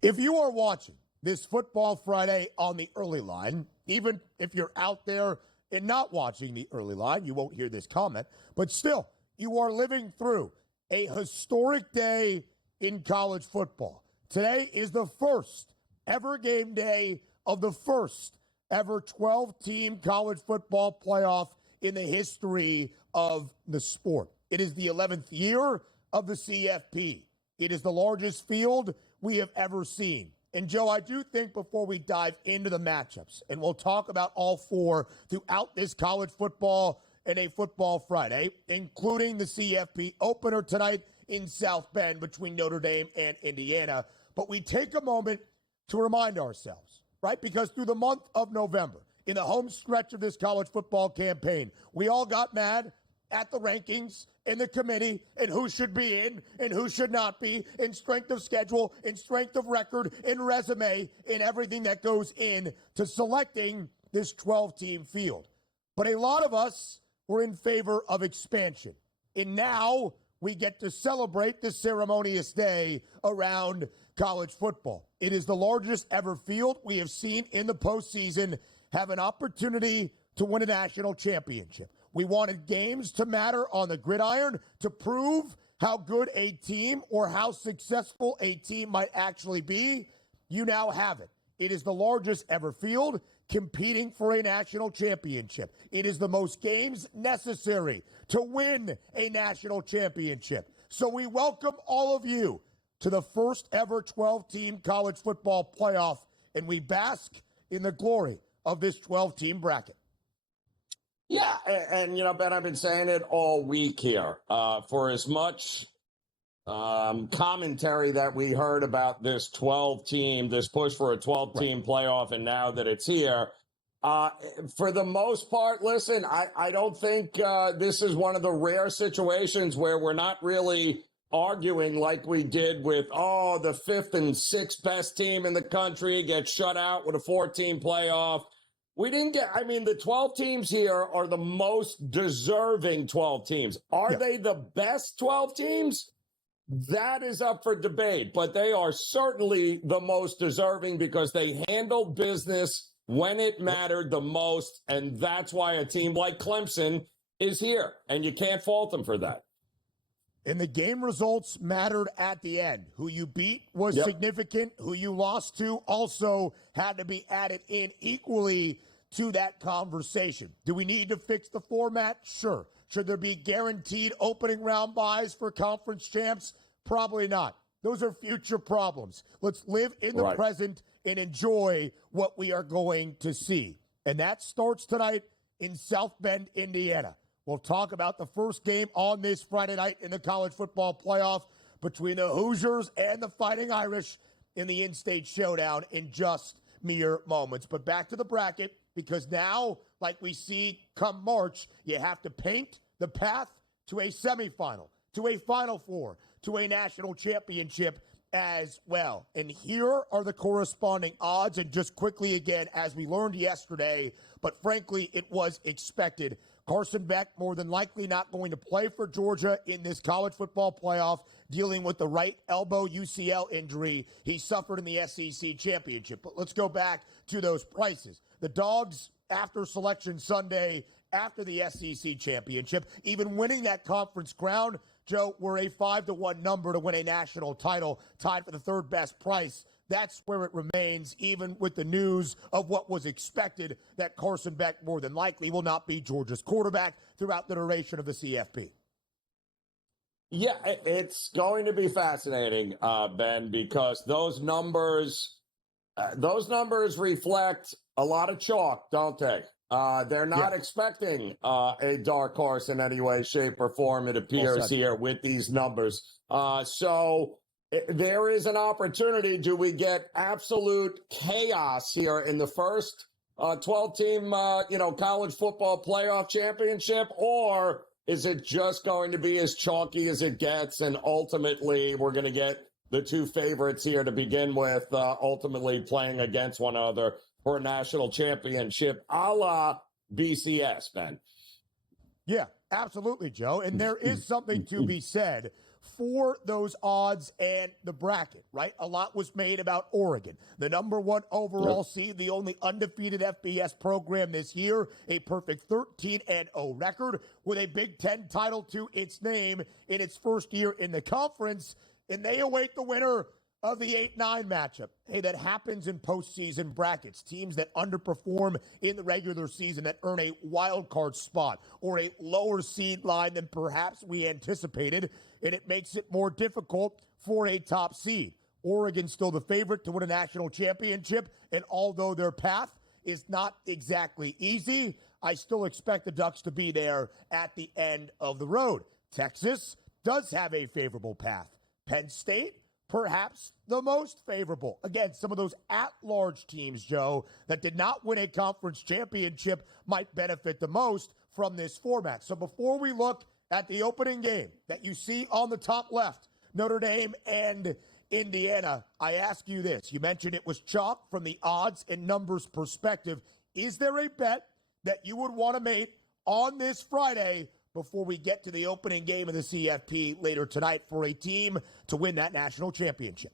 If you are watching this Football Friday on the early line, even if you're out there and not watching the early line, you won't hear this comment, but still, you are living through a historic day in college football. Today is the first ever game day of the first ever 12-team college football playoff in the history of the sport. It is the 11th year of the CFP. It is the largest field we have ever seen. And, Joe, I do think before we dive into the matchups, and we'll talk about all four throughout this college football and a Football Friday, including the CFP opener tonight in South Bend between Notre Dame and Indiana. But we take a moment to remind ourselves, right? Because through the month of November, in the home stretch of this college football campaign, we all got mad at the rankings and the committee and who should be in and who should not be, in strength of schedule, in strength of record, in resume, in everything that goes in to selecting this 12-team field. But a lot of us were in favor of expansion. And now we get to celebrate this ceremonious day around college football. It is the largest ever field we have seen in the postseason have an opportunity to win a national championship. We wanted games to matter on the gridiron to prove how good a team or how successful a team might actually be. You now have it. It is the largest ever field competing for a national championship. It is the most games necessary to win a national championship. So we welcome all of you to the first ever 12-team college football playoff, and we bask in the glory of this 12-team bracket. Yeah, and you know, Ben, I've been saying it all week here. For as much commentary that we heard about this 12-team, this push for a 12-team playoff, and now that it's here, for the most part, listen, I don't think this is one of the rare situations where we're not really arguing like we did with, the fifth and sixth best team in the country gets shut out with a 4-team playoff. We didn't get, the 12 teams here are the most deserving 12 teams. Are they the best 12 teams? That is up for debate, but they are certainly the most deserving because they handled business when it mattered the most, and that's why a team like Clemson is here, and you can't fault them for that. And the game results mattered at the end. Who you beat was significant. Who you lost to also had to be added in equally to that conversation. Do we need to fix the format? Sure. Should there be guaranteed opening round buys for conference champs? Probably not. Those are future problems. Let's live in the present and enjoy what we are going to see. And that starts tonight in South Bend, Indiana. We'll talk about the first game on this Friday night in the college football playoff between the Hoosiers and the Fighting Irish in the in-state showdown in just mere moments. But back to the bracket, because now, like we see come March, you have to paint the path to a semifinal, to a Final Four, to a national championship as well. And here are the corresponding odds. And just quickly again, as we learned yesterday, but frankly, it was expected, Carson Beck more than likely not going to play for Georgia in this college football playoff, dealing with the right elbow UCL injury he suffered in the SEC championship. But let's go back to those prices. The Dogs, after Selection Sunday, after the SEC championship, even winning that conference crown, Joe, were a 5-1 number to win a national title, tied for the third best price. That's where it remains, even with the news of what was expected, that Carson Beck more than likely will not be Georgia's quarterback throughout the duration of the CFP. Yeah, it's going to be fascinating, Ben, because those numbers reflect a lot of chalk, don't they? They're not expecting a dark horse in any way, shape, or form, it appears here with these numbers. So there is an opportunity. Do we get absolute chaos here in the first 12-team, college football playoff championship? Or is it just going to be as chalky as it gets, and ultimately we're going to get the two favorites here to begin with, ultimately playing against one another for a national championship a la BCS, Ben? Yeah, absolutely, Joe. And there is something to be said for those odds and the bracket, right? A lot was made about Oregon, the number 1 overall seed, the only undefeated FBS program this year, a perfect 13-0 record with a Big Ten title to its name in its first year in the conference, and they await the winner of the 8-9 matchup. Hey, that happens in postseason brackets. Teams that underperform in the regular season that earn a wild card spot or a lower seed line than perhaps we anticipated, and it makes it more difficult for a top seed. Oregon's still the favorite to win a national championship, and although their path is not exactly easy, I still expect the Ducks to be there at the end of the road. Texas does have a favorable path. Penn State, perhaps the most favorable. Again, some of those at-large teams, Joe, that did not win a conference championship might benefit the most from this format. So before we look at the opening game that you see on the top left, Notre Dame and Indiana, I ask you this. You mentioned it was chalk from the odds and numbers perspective. Is there a bet that you would want to make on this Friday before we get to the opening game of the CFP later tonight for a team to win that national championship?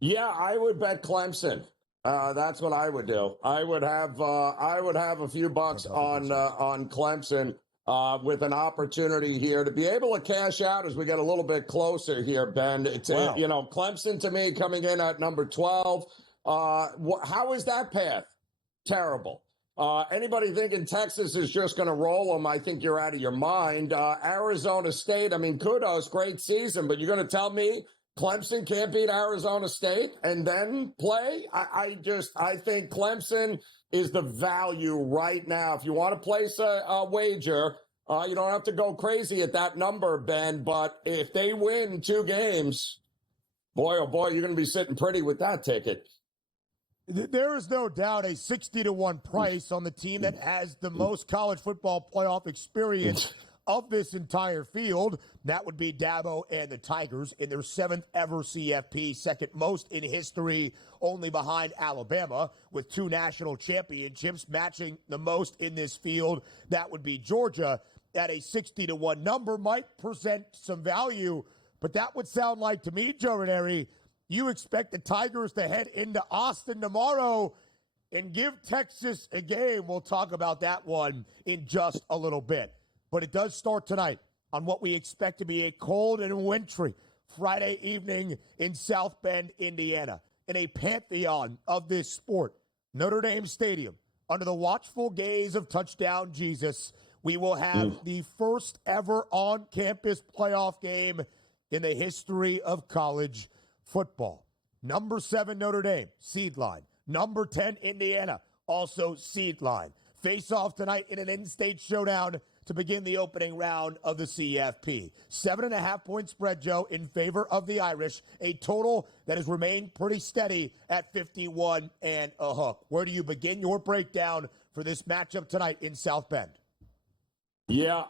Yeah, I would bet Clemson. That's what I would do. I would have a few bucks on Clemson with an opportunity here to be able to cash out as we get a little bit closer here, Ben. It's Clemson to me coming in at number 12. How is that path? Terrible. Anybody thinking Texas is just going to roll them, I think you're out of your mind. Arizona State, I mean, kudos, great season, but you're going to tell me Clemson can't beat Arizona State and then play? I think Clemson is the value right now. If you want to place a wager, you don't have to go crazy at that number, Ben, but if they win 2 games, boy, oh boy, you're going to be sitting pretty with that ticket. There is no doubt a 60-1 price on the team that has the most college football playoff experience of this entire field. That would be Dabo and the Tigers in their 7th ever CFP, second most in history, only behind Alabama, with 2 national championships, matching the most in this field. That would be Georgia. At a 60-1 number might present some value, but that would sound like to me, Joe Ranieri, you expect the Tigers to head into Austin tomorrow and give Texas a game. We'll talk about that one in just a little bit. But it does start tonight on what we expect to be a cold and wintry Friday evening in South Bend, Indiana, in a pantheon of this sport, Notre Dame Stadium. Under the watchful gaze of Touchdown Jesus, we will have the first ever on-campus playoff game in the history of college football. Number 7, Notre Dame, seed line. Number 10, Indiana, also seed line. Face off tonight in an in-state showdown to begin the opening round of the CFP. 7.5-point spread, Joe, in favor of the Irish. A total that has remained pretty steady at 51 and a hook. Where do you begin your breakdown for this matchup tonight in South Bend? Yeah,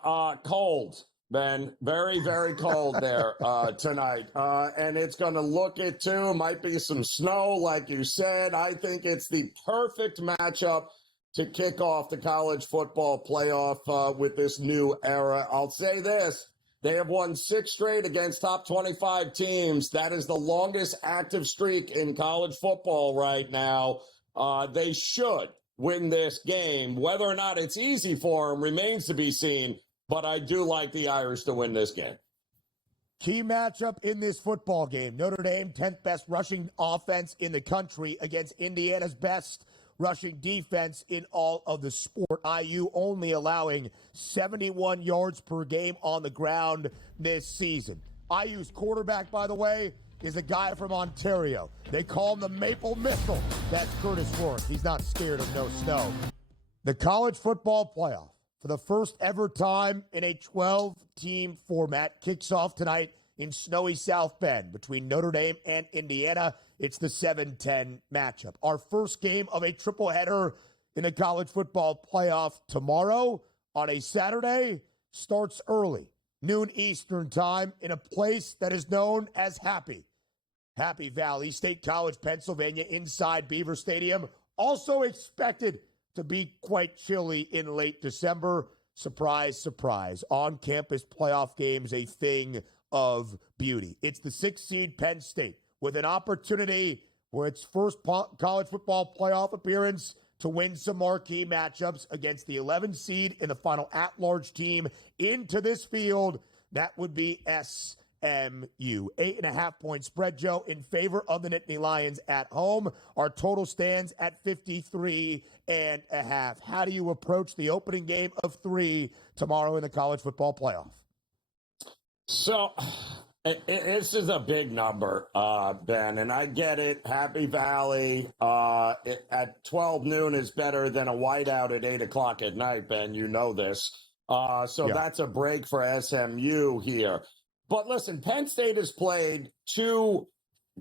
cold. Ben, very, very cold there tonight. And it's going to look it, too. Might be some snow, like you said. I think it's the perfect matchup to kick off the college football playoff with this new era. I'll say this. They have won 6 straight against top 25 teams. That is the longest active streak in college football right now. They should win this game. Whether or not it's easy for them remains to be seen. But I do like the Irish to win this game. Key matchup in this football game. Notre Dame, 10th best rushing offense in the country against Indiana's best rushing defense in all of the sport. IU only allowing 71 yards per game on the ground this season. IU's quarterback, by the way, is a guy from Ontario. They call him the Maple Missile. That's Curtis Rourke. He's not scared of no snow. The college football playoff, for the first ever time in a 12-team format, kicks off tonight in snowy South Bend between Notre Dame and Indiana. It's the 7-10 matchup. Our first game of a triple header in the college football playoff tomorrow on a Saturday starts early, noon Eastern time, in a place that is known as Happy Valley State College, Pennsylvania, inside Beaver Stadium. Also expected to be quite chilly in late December. surprise, surprise, on-campus playoff games, a thing of beauty. It's the 6th seed Penn State with an opportunity for its first college football playoff appearance to win some marquee matchups against the 11th seed in the final at-large team into this field. That would be SMU. 8.5-point spread, Joe, in favor of the Nittany Lions at home. Our total stands at 53.5. How do you approach the opening game of 3 tomorrow in the college football playoff? So this is a big number, Ben, and I get it. Happy Valley at 12 noon is better than a whiteout at 8 o'clock at night, Ben. You know this. That's a break for SMU here. But listen, Penn State has played 2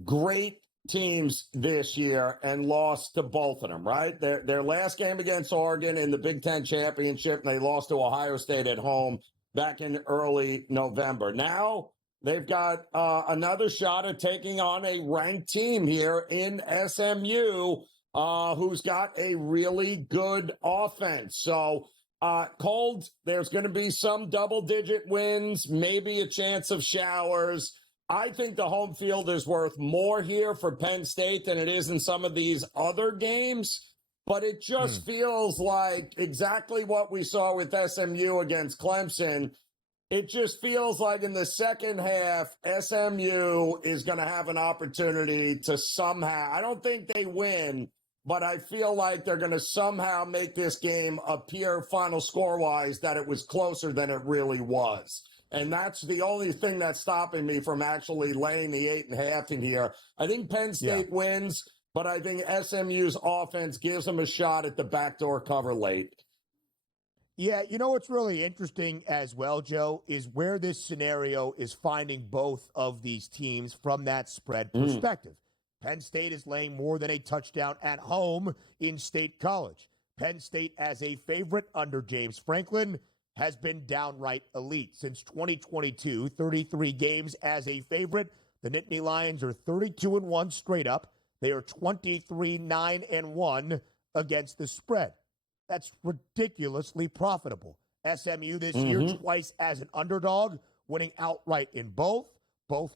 great teams this year and lost to both of them, right? Their last game against Oregon in the Big Ten championship, and they lost to Ohio State at home back in early November. Now they've got another shot at taking on a ranked team here in SMU who's got a really good offense. So, Cold, there's going to be some double-digit wins, maybe a chance of showers. I think the home field is worth more here for Penn State than it is in some of these other games. But it just feels like exactly what we saw with SMU against Clemson. It just feels like in the second half, SMU is going to have an opportunity to somehow, I don't think they win, but I feel like they're going to somehow make this game appear final score-wise that it was closer than it really was. And that's the only thing that's stopping me from actually laying the 8.5 in here. I think Penn State wins, but I think SMU's offense gives them a shot at the backdoor cover late. Yeah, you know what's really interesting as well, Joe, is where this scenario is finding both of these teams from that spread perspective. Penn State is laying more than a touchdown at home in State College. Penn State, as a favorite under James Franklin, has been downright elite. Since 2022, 33 games as a favorite. The Nittany Lions are 32-1 straight up. They are 23-9-1 against the spread. That's ridiculously profitable. SMU this year twice as an underdog, winning outright in both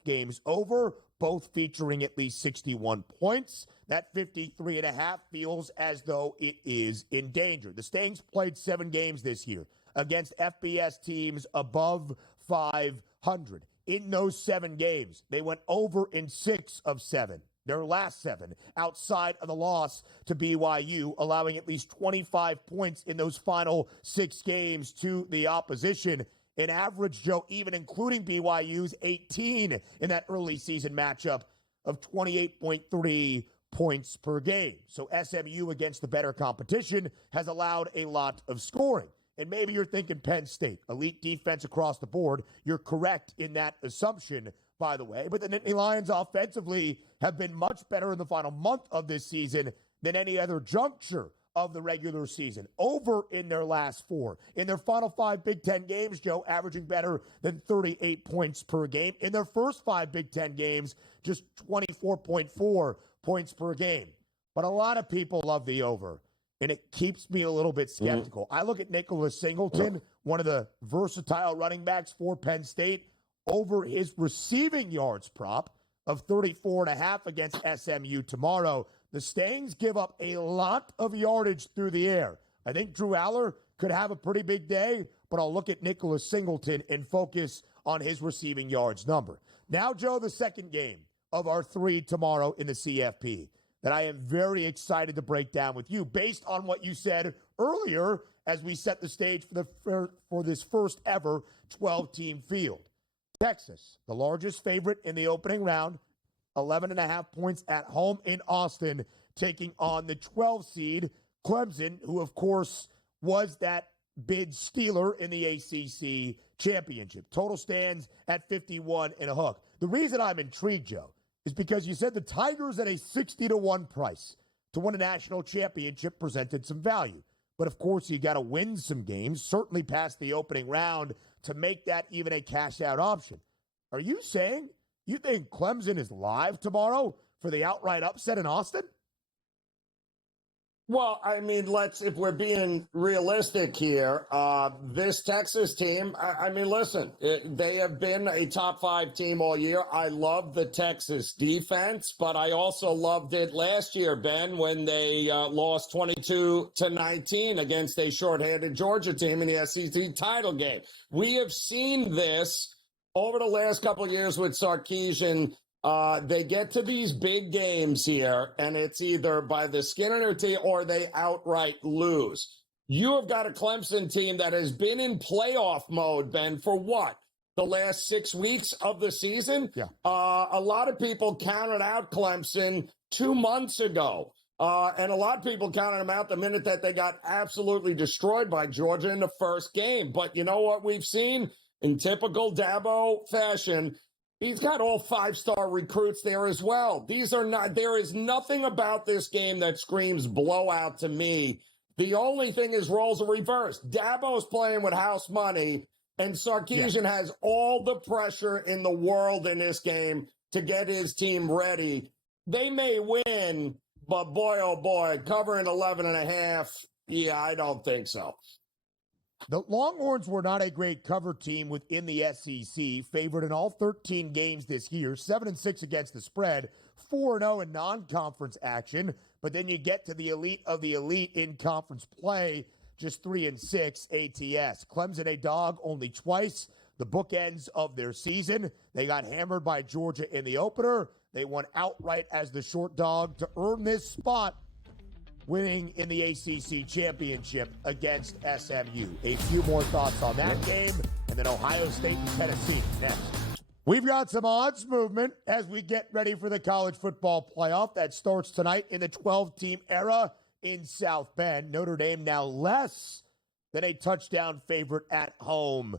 games over, both featuring at least 61 points. That 53.5 feels as though it is in danger. The Stangs played 7 games this year against FBS teams above 500. In those 7 games, they went over in 6 of 7. Their last 7, outside of the loss to BYU, allowing at least 25 points in those final 6 games to the opposition. In average, Joe, even including BYU's 18 in that early season matchup of 28.3 points per game. So SMU against the better competition has allowed a lot of scoring. And maybe you're thinking Penn State, elite defense across the board. You're correct in that assumption, by the way. But the Nittany Lions offensively have been much better in the final month of this season than any other juncture of the regular season. Over in their last 4. In their final 5 Big Ten games, Joe, averaging better than 38 points per game. In their first 5 Big Ten games, just 24.4 points per game. But a lot of people love the over, and it keeps me a little bit skeptical. I look at Nicholas Singleton, one of the versatile running backs for Penn State, over his receiving yards prop of 34.5 against SMU tomorrow. The Stangs give up a lot of yardage through the air. I think Drew Aller could have a pretty big day, but I'll look at Nicholas Singleton and focus on his receiving yards number. Now, Joe, the second game of our 3 tomorrow in the CFP that I am very excited to break down with you based on what you said earlier as we set the stage for this first ever 12-team field. Texas, the largest favorite in the opening round, 11.5 points at home in Austin, taking on the 12 seed Clemson, who, of course, was that bid stealer in the ACC championship. Total stands at 51 and a hook. The reason I'm intrigued, Joe, is because you said the Tigers at a 60-1 price to win a national championship presented some value. But, of course, you got to win some games, certainly past the opening round, to make that even a cash-out option. Are you saying you think Clemson is live tomorrow for the outright upset in Austin? Well, I mean, if we're being realistic here, this Texas team, I mean, listen, they have been a top 5 team all year. I love the Texas defense, but I also loved it last year, Ben, when they lost 22-19 against a shorthanded Georgia team in the SEC title game. We have seen this over the last couple of years with Sarkisian. They get to these big games here, and it's either by the skin of their teeth or they outright lose. You have got a Clemson team that has been in playoff mode, Ben, for what? The last 6 weeks of the season? Yeah. A lot of people counted out Clemson 2 months ago. And a lot of people counted them out the minute that they got absolutely destroyed by Georgia in the first game. But you know what we've seen? In typical Dabo fashion, he's got all 5-star recruits there as well. There is nothing about this game that screams blowout to me. The only thing is roles are reversed. Dabo's playing with house money, and Sarkisian has all the pressure in the world in this game to get his team ready. They may win, but boy, oh boy, covering 11.5, yeah, I don't think so. The Longhorns were not a great cover team within the SEC, favored in all 13 games this year, 7-6 against the spread, 4-0 in non-conference action. But then you get to the elite of the elite in conference play, just 3-6 ATS. Clemson a dog only twice, the bookends of their season. They got hammered by Georgia in the opener. They won outright as the short dog to earn this spot, winning in the ACC championship against SMU. A few more thoughts on that game, and then Ohio State and Tennessee next. We've got some odds movement as we get ready for the college football playoff that starts tonight in the 12-team era in South Bend. Notre Dame now less than a touchdown favorite at home.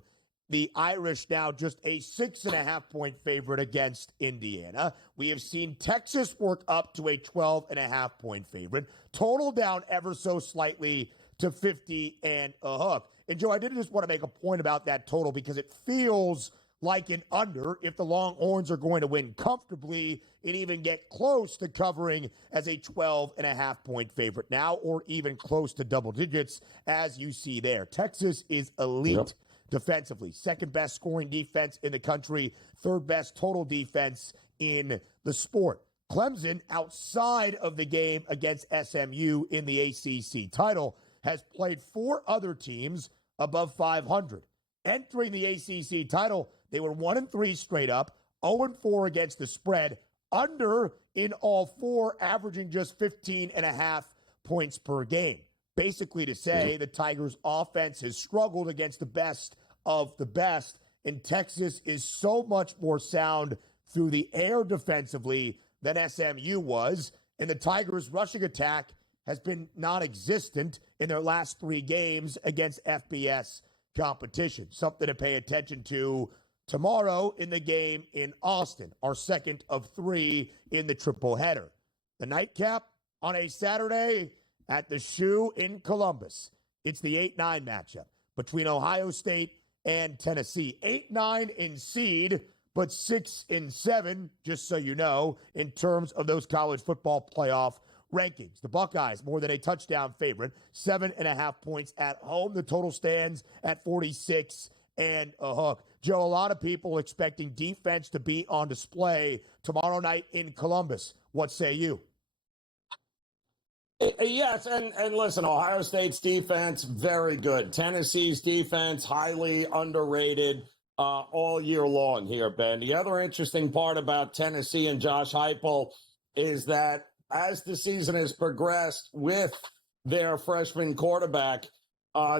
The Irish now just a 6.5-point favorite against Indiana. We have seen Texas work up to a 12.5-point favorite. Total down ever so slightly to 50 and a hook. And Joe, I did just want to make a point about that total because it feels like an under if the Longhorns are going to win comfortably and even get close to covering as a 12.5-point favorite now, or even close to double digits as you see there. Texas is elite. Defensively, second best scoring defense in the country, third best total defense in the sport. Clemson, outside of the game against SMU in the ACC title, has played 4 other teams above 500. Entering the ACC title, they were 1-3 straight up, 0-4 against the spread, under in all 4, averaging just 15.5 points per game. Basically to say the Tigers' offense has struggled against the best of the best, and Texas is so much more sound through the air defensively than SMU was, and the Tigers' rushing attack has been non-existent in their last 3 games against FBS competition. Something to pay attention to tomorrow in the game in Austin, our second of 3 in the triple header. The nightcap on a Saturday at the Shoe in Columbus. It's the 8-9 matchup between Ohio State and Tennessee. 8-9 in seed, but 6-7, just so you know, in terms of those college football playoff rankings. The Buckeyes, more than a touchdown favorite, 7.5 points at home. The total stands at 46 and a hook. Joe, a lot of people expecting defense to be on display tomorrow night in Columbus. What say you? Yes, and listen, Ohio State's defense, very good. Tennessee's defense, highly underrated all year long here, Ben. The other interesting part about Tennessee and Josh Heupel is that as the season has progressed with their freshman quarterback,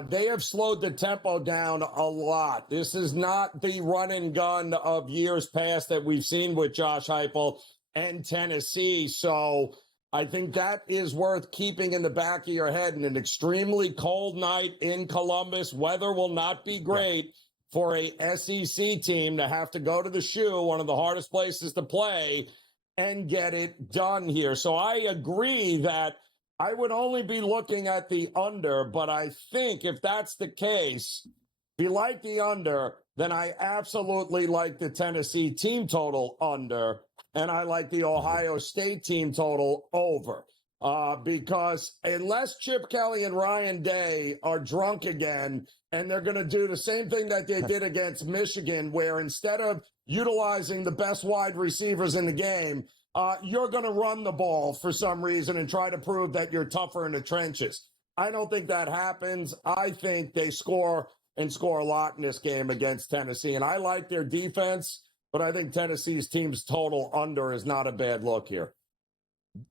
they have slowed the tempo down a lot. This is not the run and gun of years past that we've seen with Josh Heupel and Tennessee. So I think that is worth keeping in the back of your head. In an extremely cold night in Columbus, weather will not be great for a SEC team to have to go to the Shoe, one of the hardest places to play, and get it done here. So I agree that I would only be looking at the under, but I think if that's the case, if you like the under, then I absolutely like the Tennessee team total under, and I like the Ohio State team total over. because unless Chip Kelly and Ryan Day are drunk again, and they're going to do the same thing that they did against Michigan, where instead of utilizing the best wide receivers in the game, you're going to run the ball for some reason and try to prove that you're tougher in the trenches. I don't think that happens. I think they score and score a lot in this game against Tennessee. And I like their defense, but I think Tennessee's team's total under is not a bad look here.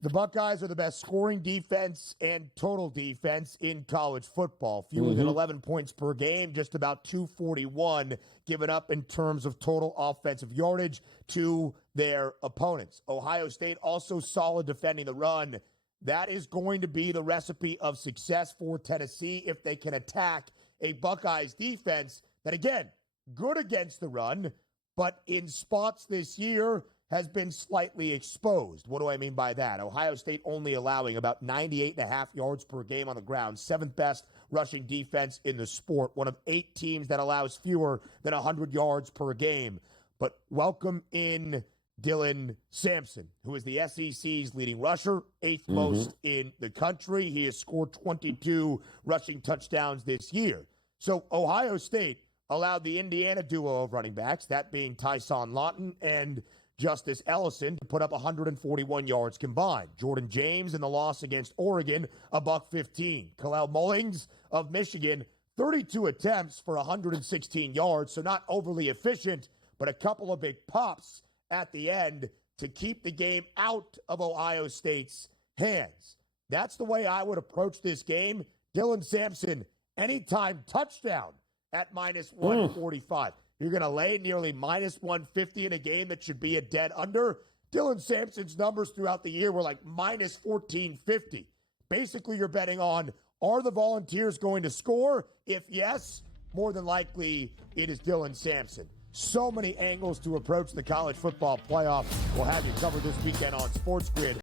The Buckeyes are the best scoring defense and total defense in college football. Fewer than 11 points per game, just about 241 given up in terms of total offensive yardage to their opponents. Ohio State also solid defending the run. That is going to be the recipe of success for Tennessee if they can attack a Buckeyes defense that, again, good against the run, but in spots this year has been slightly exposed. What do I mean by that? Ohio State only allowing about 98.5 yards per game on the ground, seventh best rushing defense in the sport, one of 8 teams that allows fewer than 100 yards per game. But welcome in Dylan Sampson, who is the SEC's leading rusher, 8th most in the country. He has scored 22 rushing touchdowns this year. So Ohio State allowed the Indiana duo of running backs, that being Tyson Lawton and Justice Ellison, to put up 141 yards combined. Jordan James in the loss against Oregon, $115. Kalel Mullings of Michigan, 32 attempts for 116 yards, so not overly efficient, but a couple of big pops at the end to keep the game out of Ohio State's hands. That's the way I would approach this game. Dylan Sampson, anytime touchdown at minus 145. You're going to lay nearly minus 150 in a game that should be a dead under. Dylan Sampson's numbers throughout the year were like minus 1450. Basically, you're betting on, are the Volunteers going to score? If yes, more than likely it is Dylan Sampson. So many angles to approach the college football playoff. We'll have you covered this weekend on SportsGrid.